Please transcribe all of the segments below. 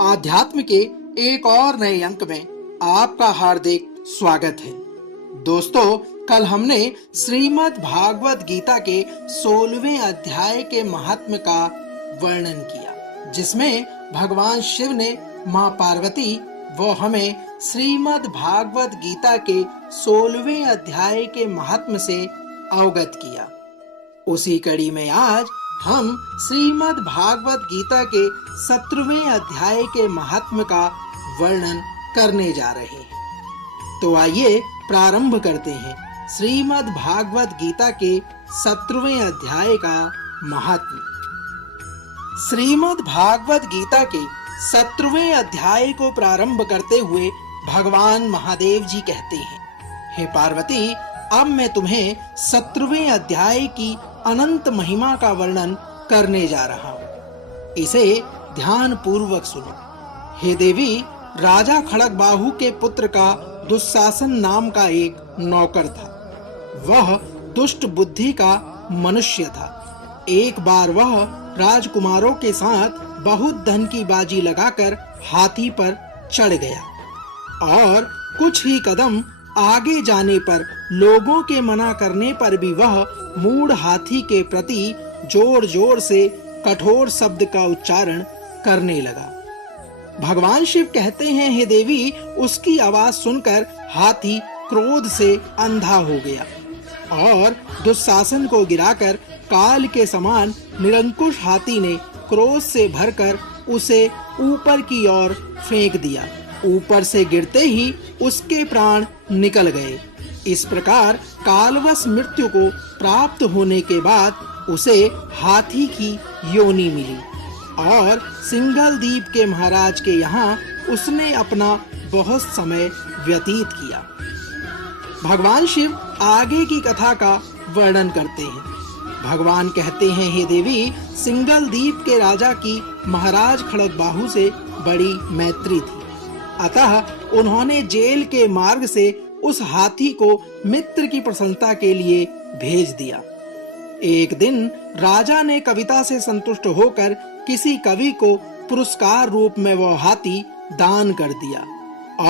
आध्यात्म के एक और नए अंक में आपका हार्दिक स्वागत है। दोस्तों, कल हमने श्रीमद् भागवत गीता के 16वें अध्याय के महात्म्य का वर्णन किया, जिसमें भगवान शिव ने मां पार्वती व हमें श्रीमद् भागवत गीता के 16वें अध्याय के महात्म्य से अवगत किया। उसी कड़ी में आज हम श्रीमद् भागवत गीता के 17वें अध्याय के महात्म्य का वर्णन करने जा रहे हैं। तो आइए प्रारंभ करते हैं श्रीमद् भागवत गीता के 17वें अध्याय का महात्म्य। श्रीमद् भागवत गीता के 17वें अध्याय को प्रारंभ करते हुए भगवान महादेव जी कहते हैं, हे पार्वती, अब मैं तुम्हें 17वें अध्याय की अनंत महिमा का वर्णन करने जा रहा हूँ। इसे ध्यान पूर्वक सुनो। हे देवी, राजा खड़गबाहु के पुत्र का दुशासन नाम का एक नौकर था। वह दुष्ट बुद्धि का मनुष्य था। एक बार वह राजकुमारों के साथ बहुत धन की बाजी लगाकर हाथी पर चढ़ गया और कुछ ही कदम आगे जाने पर लोगों के मना करने पर भी वह मूढ़ हाथी के प्रति जोर-जोर से कठोर शब्द का उच्चारण करने लगा। भगवान शिव कहते हैं, हे देवी, उसकी आवाज सुनकर हाथी क्रोध से अंधा हो गया और दुशासन को गिराकर काल के समान निरंकुश हाथी ने क्रोध से भरकर उसे ऊपर की ओर फेंक दिया। ऊपर से गिरते ही उसके प्राण निकल गए। इस प्रकार कालवश मृत्यु को प्राप्त होने के बाद उसे हाथी की योनि मिली और सिंघल द्वीप के महाराज के यहाँ उसने अपना बहुत समय व्यतीत किया। भगवान शिव आगे की कथा का वर्णन करते हैं। भगवान कहते हैं, हे देवी, सिंघल द्वीप के राजा की महाराज खड़गबाहु से बड़ी मैत्री थी। अतः उन्होंने जेल के मार्ग से उस हाथी को मित्र की प्रसन्नता के लिए भेज दिया। एक दिन राजा ने कविता से संतुष्ट होकर किसी कवि को पुरस्कार रूप में वह हाथी दान कर दिया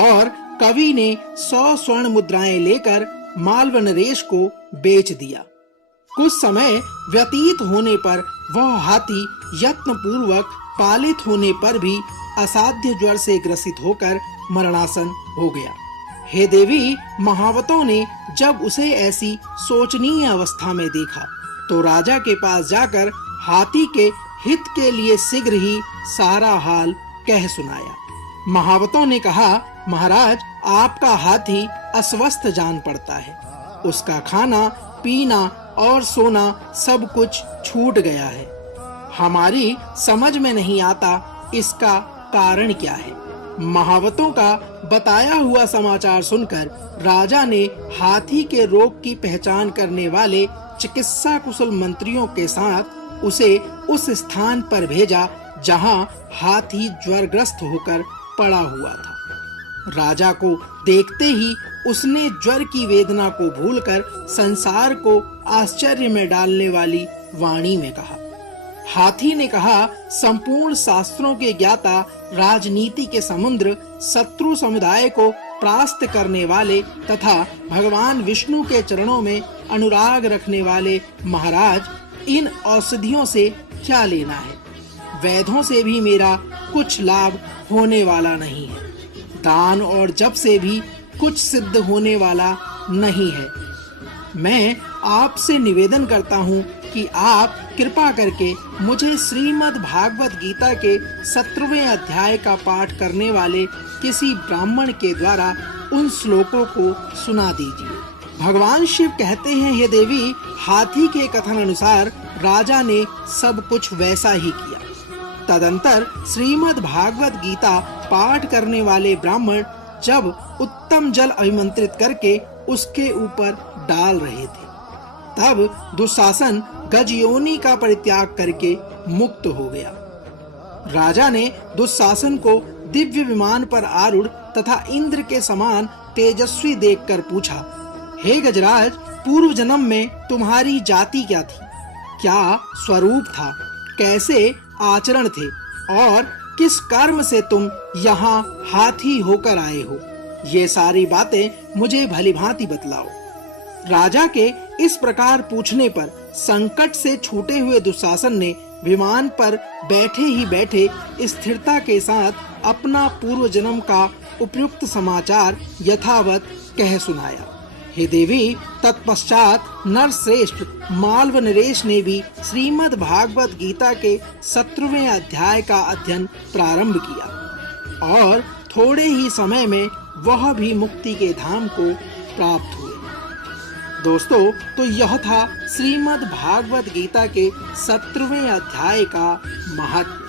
और कवि ने 100 स्वर्ण मुद्राएं लेकर मालव नरेश को बेच दिया। कुछ समय व्यतीत होने पर वह हाथी यत्न पूर्वक पालित होने पर भी असाध्य ज्वर से ग्रसित होकर मरणासन हो गया। हे देवी, महावतों ने जब उसे ऐसी शोचनीय अवस्था में देखा तो राजा के पास जाकर हाथी के हित के लिए शीघ्र ही सारा हाल कह सुनाया। महावतों ने कहा, महाराज, आपका हाथी अस्वस्थ जान पड़ता है। उसका खाना, पीना और सोना सब कुछ छूट गया है। हमारी समझ में नहीं आता इसका कारण क्या है। महावतों का बताया हुआ समाचार सुनकर राजा ने हाथी के रोग की पहचान करने वाले चिकित्सा कुशल मंत्रियों के साथ उसे उस स्थान पर भेजा जहां हाथी ज्वरग्रस्त होकर पड़ा हुआ था। राजा को देखते ही उसने ज्वर की वेदना को भूलकर संसार को आश्चर्य में डालने वाली वाणी में कहा। हाथी ने कहा, संपूर्ण शास्त्रों के ज्ञाता, राजनीति के समुद्र, शत्रु समुदाय को परास्त करने वाले तथा भगवान विष्णु के चरणों में अनुराग रखने वाले महाराज, इन औषधियों से क्या लेना है? वैद्यों से भी मेरा कुछ लाभ होने वाला नहीं है। दान और जप से भी कुछ सिद्ध होने वाला नहीं है। मैं आपसे निवेदन करता हूँ कि आप कृपा करके मुझे श्रीमद् भागवत गीता के 17वें अध्याय का पाठ करने वाले किसी ब्राह्मण के द्वारा उन श्लोकों को सुना दीजिए। भगवान शिव कहते हैं, हे देवी, हाथी के कथन अनुसार राजा ने सब कुछ वैसा ही किया। तदंतर श्रीमद् भागवत गीता पाठ करने वाले ब्राह्मण जब उत्तम जल अभिमंत्रित करके उसके ऊपर डाल रहे थे, तब दुशासन गजयोनि का परित्याग करके मुक्त हो गया। राजा ने दुशासन को दिव्य विमान पर आरूढ़ तथा इंद्र के समान तेजस्वी देखकर पूछा, हे गजराज, पूर्व जन्म में तुम्हारी जाति क्या थी? क्या स्वरूप था? कैसे आचरण थे? और किस कर्म से तुम यहाँ हाथी होकर आए हो, ये सारी बातें मुझे भलीभांति बतलाओ। राजा के इस प्रकार पूछने पर संकट से छूटे हुए दुशासन ने विमान पर बैठे ही बैठे स्थिरता के साथ अपना पूर्व जन्म का उपयुक्त समाचार यथावत कह सुनाया। हे देवी, तत्पश्चात नरश्रेष्ठ मालव नरेश ने भी श्रीमद् भागवत गीता के 17वें अध्याय का अध्ययन प्रारंभ किया और थोड़े ही समय में वह भी मुक्ति के धाम को प्राप्त हुए। दोस्तों, तो यह था श्रीमद् भागवत गीता के 17वें अध्याय का महत्व।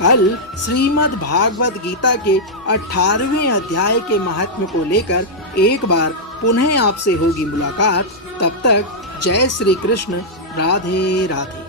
कल श्रीमद् भागवत गीता के 18वें अध्याय के महत्व को लेकर एक बार पुनः आपसे होगी मुलाकात। तब तक जय श्री कृष्ण, राधे राधे।